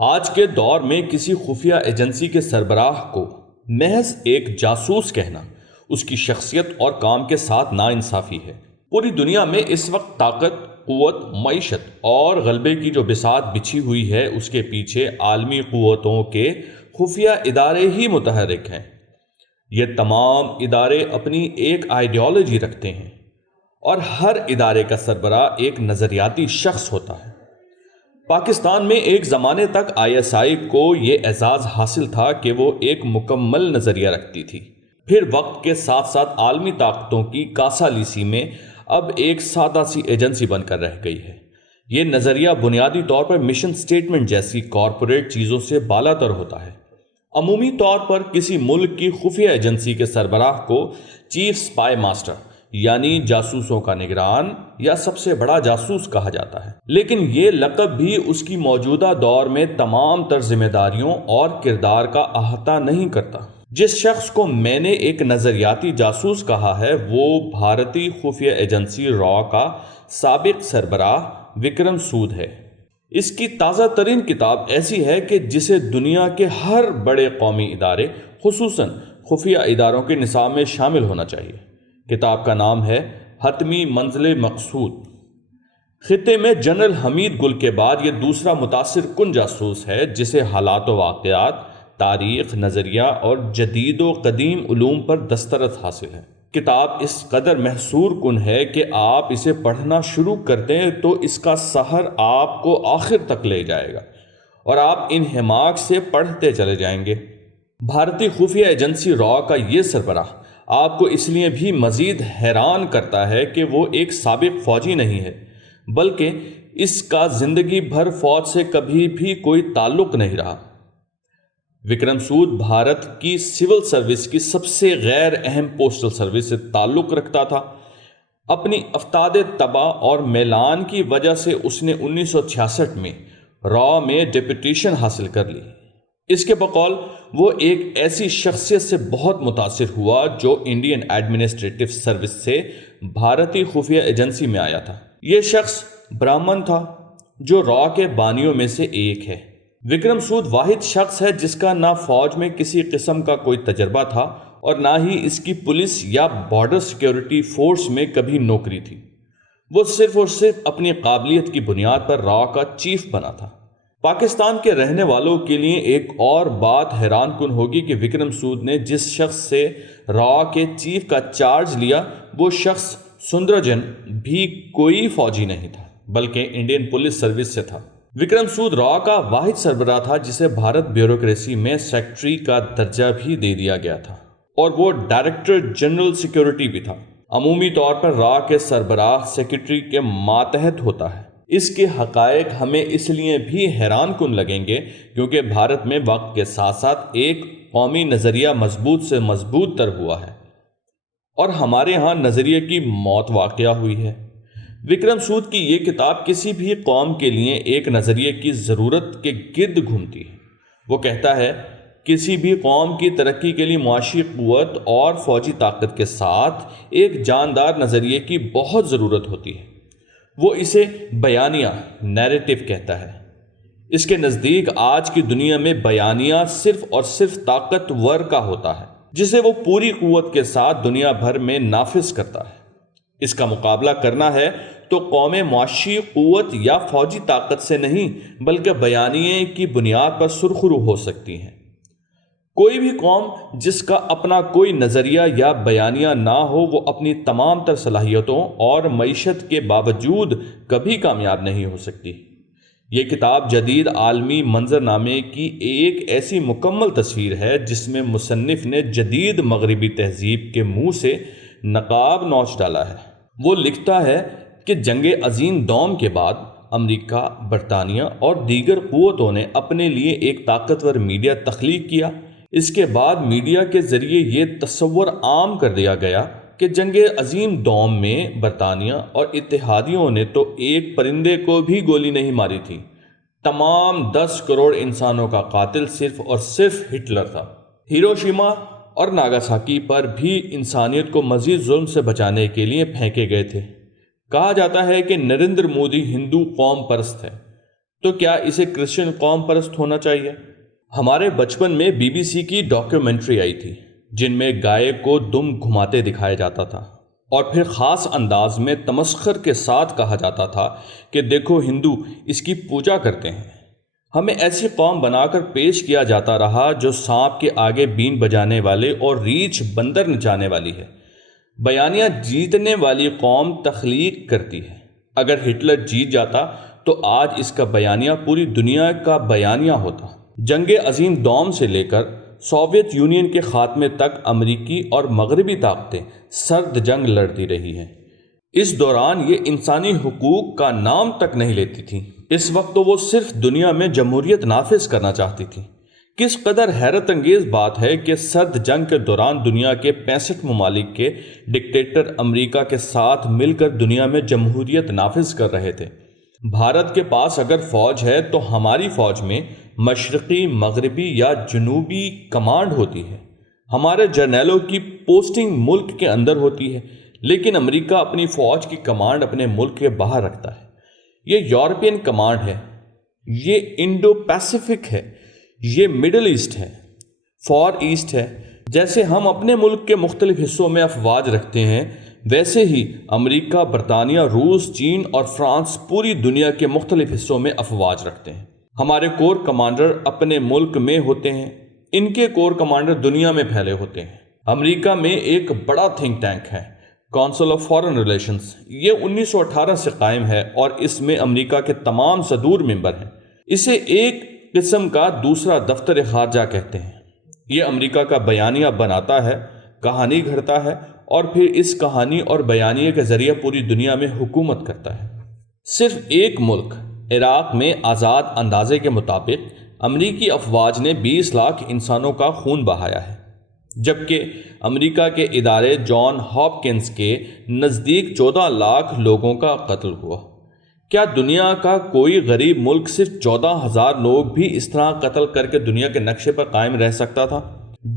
آج کے دور میں کسی خفیہ ایجنسی کے سربراہ کو محض ایک جاسوس کہنا اس کی شخصیت اور کام کے ساتھ ناانصافی ہے۔ پوری دنیا میں اس وقت طاقت، قوت، معیشت اور غلبے کی جو بساط بچھی ہوئی ہے، اس کے پیچھے عالمی قوتوں کے خفیہ ادارے ہی متحرک ہیں۔ یہ تمام ادارے اپنی ایک آئیڈیالوجی رکھتے ہیں اور ہر ادارے کا سربراہ ایک نظریاتی شخص ہوتا ہے۔ پاکستان میں ایک زمانے تک ISI کو یہ اعزاز حاصل تھا کہ وہ ایک مکمل نظریہ رکھتی تھی، پھر وقت کے ساتھ ساتھ عالمی طاقتوں کی کاسالیسی میں اب ایک سادہ سی ایجنسی بن کر رہ گئی ہے۔ یہ نظریہ بنیادی طور پر مشن سٹیٹمنٹ جیسی کارپوریٹ چیزوں سے بالا تر ہوتا ہے۔ عمومی طور پر کسی ملک کی خفیہ ایجنسی کے سربراہ کو چیف سپائی ماسٹر یعنی جاسوسوں کا نگران یا سب سے بڑا جاسوس کہا جاتا ہے، لیکن یہ لقب بھی اس کی موجودہ دور میں تمام تر ذمہ داریوں اور کردار کا احاطہ نہیں کرتا۔ جس شخص کو میں نے ایک نظریاتی جاسوس کہا ہے وہ بھارتی خفیہ ایجنسی را کا سابق سربراہ وکرم سود ہے۔ اس کی تازہ ترین کتاب ایسی ہے کہ جسے دنیا کے ہر بڑے قومی ادارے خصوصاً خفیہ اداروں کے نصاب میں شامل ہونا چاہیے۔ کتاب کا نام ہے حتمی منزل مقصود۔ خطے میں جنرل حمید گل کے بعد یہ دوسرا متاثر کن جاسوس ہے جسے حالات و واقعات، تاریخ، نظریہ اور جدید و قدیم علوم پر دسترس حاصل ہے۔ کتاب اس قدر محصور کن ہے کہ آپ اسے پڑھنا شروع کر دیں تو اس کا سحر آپ کو آخر تک لے جائے گا اور آپ انہماک سے پڑھتے چلے جائیں گے۔ بھارتی خفیہ ایجنسی را کا یہ سربراہ آپ کو اس لیے بھی مزید حیران کرتا ہے کہ وہ ایک سابق فوجی نہیں ہے، بلکہ اس کا زندگی بھر فوج سے کبھی بھی کوئی تعلق نہیں رہا۔ وکرم سود بھارت کی سول سروس کی سب سے غیر اہم پوسٹل سروس سے تعلق رکھتا تھا۔ اپنی افتاد تباہ اور میلان کی وجہ سے اس نے 1966 میں را میں ڈپٹیشن حاصل کر لی۔ اس کے بقول وہ ایک ایسی شخصیت سے بہت متاثر ہوا جو انڈین ایڈمنسٹریٹو سروس سے بھارتی خفیہ ایجنسی میں آیا تھا۔ یہ شخص برہمن تھا جو را کے بانیوں میں سے ایک ہے۔ وکرم سود واحد شخص ہے جس کا نہ فوج میں کسی قسم کا کوئی تجربہ تھا اور نہ ہی اس کی پولیس یا بارڈر سیکیورٹی فورس میں کبھی نوکری تھی۔ وہ صرف اور صرف اپنی قابلیت کی بنیاد پر را کا چیف بنا تھا۔ پاکستان کے رہنے والوں کے لیے ایک اور بات حیران کن ہوگی کہ وکرم سود نے جس شخص سے را کے چیف کا چارج لیا وہ شخص سندرجن بھی کوئی فوجی نہیں تھا بلکہ انڈین پولیس سروس سے تھا۔ وکرم سود را کا واحد سربراہ تھا جسے بھارت بیوروکریسی میں سیکٹری کا درجہ بھی دے دیا گیا تھا اور وہ ڈائریکٹر جنرل سیکیورٹی بھی تھا۔ عمومی طور پر را کے سربراہ سیکرٹری کے ماتحت ہوتا ہے۔ اس کے حقائق ہمیں اس لیے بھی حیران کن لگیں گے کیونکہ بھارت میں وقت کے ساتھ ساتھ ایک قومی نظریہ مضبوط سے مضبوط تر ہوا ہے اور ہمارے ہاں نظریے کی موت واقع ہوئی ہے۔ وکرم سود کی یہ کتاب کسی بھی قوم کے لیے ایک نظریے کی ضرورت کے گرد گھومتی ہے۔ وہ کہتا ہے کسی بھی قوم کی ترقی کے لیے معاشی قوت اور فوجی طاقت کے ساتھ ایک جاندار نظریے کی بہت ضرورت ہوتی ہے۔ وہ اسے بیانیہ نیریٹو کہتا ہے۔ اس کے نزدیک آج کی دنیا میں بیانیہ صرف اور صرف طاقتور کا ہوتا ہے جسے وہ پوری قوت کے ساتھ دنیا بھر میں نافذ کرتا ہے۔ اس کا مقابلہ کرنا ہے تو قومیں معاشی قوت یا فوجی طاقت سے نہیں بلکہ بیانیے کی بنیاد پر سرخرو ہو سکتی ہیں۔ کوئی بھی قوم جس کا اپنا کوئی نظریہ یا بیانیہ نہ ہو وہ اپنی تمام تر صلاحیتوں اور معیشت کے باوجود کبھی کامیاب نہیں ہو سکتی۔ یہ کتاب جدید عالمی منظرنامے کی ایک ایسی مکمل تصویر ہے جس میں مصنف نے جدید مغربی تہذیب کے منہ سے نقاب نوچ ڈالا ہے۔ وہ لکھتا ہے کہ جنگ عظیم دوم کے بعد امریکہ، برطانیہ اور دیگر قوتوں نے اپنے لیے ایک طاقتور میڈیا تخلیق کیا۔ اس کے بعد میڈیا کے ذریعے یہ تصور عام کر دیا گیا کہ جنگ عظیم دوم میں برطانیہ اور اتحادیوں نے تو ایک پرندے کو بھی گولی نہیں ماری تھی، تمام 10 کروڑ انسانوں کا قاتل صرف اور صرف ہٹلر تھا۔ ہیروشیما اور ناگاساکی پر بھی انسانیت کو مزید ظلم سے بچانے کے لیے پھینکے گئے تھے۔ کہا جاتا ہے کہ نریندر مودی ہندو قوم پرست ہے۔ تو کیا اسے کرسچن قوم پرست ہونا چاہیے؟ ہمارے بچپن میں BBC کی ڈاکیومنٹری آئی تھی جن میں گائے کو دم گھماتے دکھایا جاتا تھا اور پھر خاص انداز میں تمسخر کے ساتھ کہا جاتا تھا کہ دیکھو ہندو اس کی پوجا کرتے ہیں۔ ہمیں ایسی قوم بنا کر پیش کیا جاتا رہا جو سانپ کے آگے بین بجانے والے اور ریچھ بندر نچانے والی ہے۔ بیانیہ جیتنے والی قوم تخلیق کرتی ہے۔ اگر ہٹلر جیت جاتا تو آج اس کا بیانیہ پوری دنیا کا بیانیہ ہوتا۔ جنگ عظیم دوم سے لے کر سوویت یونین کے خاتمے تک امریکی اور مغربی طاقتیں سرد جنگ لڑتی رہی ہیں۔ اس دوران یہ انسانی حقوق کا نام تک نہیں لیتی تھی۔ اس وقت تو وہ صرف دنیا میں جمہوریت نافذ کرنا چاہتی تھی۔ کس قدر حیرت انگیز بات ہے کہ سرد جنگ کے دوران دنیا کے 65 ممالک کے ڈکٹیٹر امریکہ کے ساتھ مل کر دنیا میں جمہوریت نافذ کر رہے تھے۔ بھارت کے پاس اگر فوج ہے تو ہماری فوج میں مشرقی، مغربی یا جنوبی کمانڈ ہوتی ہے۔ ہمارے جرنیلوں کی پوسٹنگ ملک کے اندر ہوتی ہے، لیکن امریکہ اپنی فوج کی کمانڈ اپنے ملک کے باہر رکھتا ہے۔ یہ یورپین کمانڈ ہے، یہ انڈو پیسیفک ہے، یہ مڈل ایسٹ ہے، فار ایسٹ ہے۔ جیسے ہم اپنے ملک کے مختلف حصوں میں افواج رکھتے ہیں، ویسے ہی امریکہ، برطانیہ، روس، چین اور فرانس پوری دنیا کے مختلف حصوں میں افواج رکھتے ہیں۔ ہمارے کور کمانڈر اپنے ملک میں ہوتے ہیں، ان کے کور کمانڈر دنیا میں پھیلے ہوتے ہیں۔ امریکہ میں ایک بڑا تھنک ٹینک ہے، کونسل آف فارن ریلیشنز۔ یہ 1918 سے قائم ہے اور اس میں امریکہ کے تمام صدور ممبر ہیں۔ اسے ایک قسم کا دوسرا دفتر خارجہ کہتے ہیں۔ یہ امریکہ کا بیانیہ بناتا ہے، کہانی گھڑتا ہے اور پھر اس کہانی اور بیانیے کے ذریعے پوری دنیا میں حکومت کرتا ہے۔ صرف ایک ملک عراق میں آزاد اندازے کے مطابق امریکی افواج نے 20 لاکھ انسانوں کا خون بہایا ہے، جبکہ امریکہ کے ادارے جان ہاپکنز کے نزدیک 14 لاکھ لوگوں کا قتل ہوا۔ کیا دنیا کا کوئی غریب ملک صرف 14,000 لوگ بھی اس طرح قتل کر کے دنیا کے نقشے پر قائم رہ سکتا تھا؟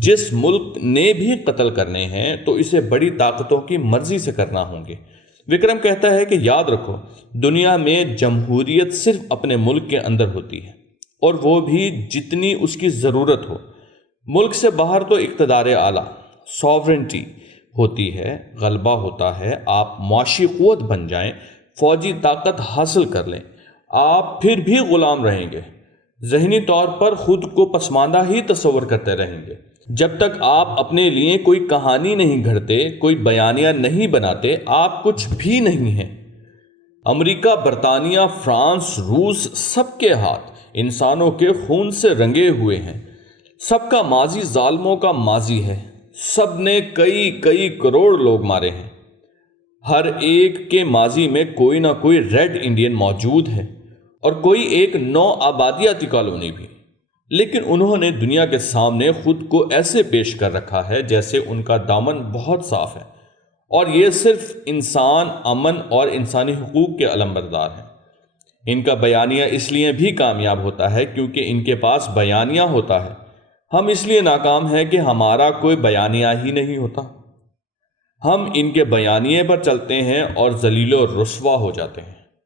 جس ملک نے بھی قتل کرنے ہیں تو اسے بڑی طاقتوں کی مرضی سے کرنا ہوں گے۔ وکرم کہتا ہے کہ یاد رکھو، دنیا میں جمہوریت صرف اپنے ملک کے اندر ہوتی ہے، اور وہ بھی جتنی اس کی ضرورت ہو۔ ملک سے باہر تو اقتدار اعلیٰ، ساورنٹی ہوتی ہے، غلبہ ہوتا ہے، آپ معاشی قوت بن جائیں، فوجی طاقت حاصل کر لیں، آپ پھر بھی غلام رہیں گے، ذہنی طور پر خود کو پسماندہ ہی تصور کرتے رہیں گے۔ جب تک آپ اپنے لیے کوئی کہانی نہیں گھڑتے، کوئی بیانیہ نہیں بناتے، آپ کچھ بھی نہیں ہیں۔ امریکہ، برطانیہ، فرانس، روس، سب کے ہاتھ انسانوں کے خون سے رنگے ہوئے ہیں۔ سب کا ماضی ظالموں کا ماضی ہے، سب نے کئی کروڑ لوگ مارے ہیں۔ ہر ایک کے ماضی میں کوئی نہ کوئی ریڈ انڈین موجود ہے اور کوئی ایک نو آبادیاتی کالونی بھی، لیکن انہوں نے دنیا کے سامنے خود کو ایسے پیش کر رکھا ہے جیسے ان کا دامن بہت صاف ہے، اور یہ صرف انسان، امن اور انسانی حقوق کے علمبردار ہیں۔ ان کا بیانیہ اس لیے بھی کامیاب ہوتا ہے کیونکہ ان کے پاس بیانیہ ہوتا ہے۔ ہم اس لیے ناکام ہیں کہ ہمارا کوئی بیانیہ ہی نہیں ہوتا۔ ہم ان کے بیانیے پر چلتے ہیں اور ذلیل و رسوا ہو جاتے ہیں۔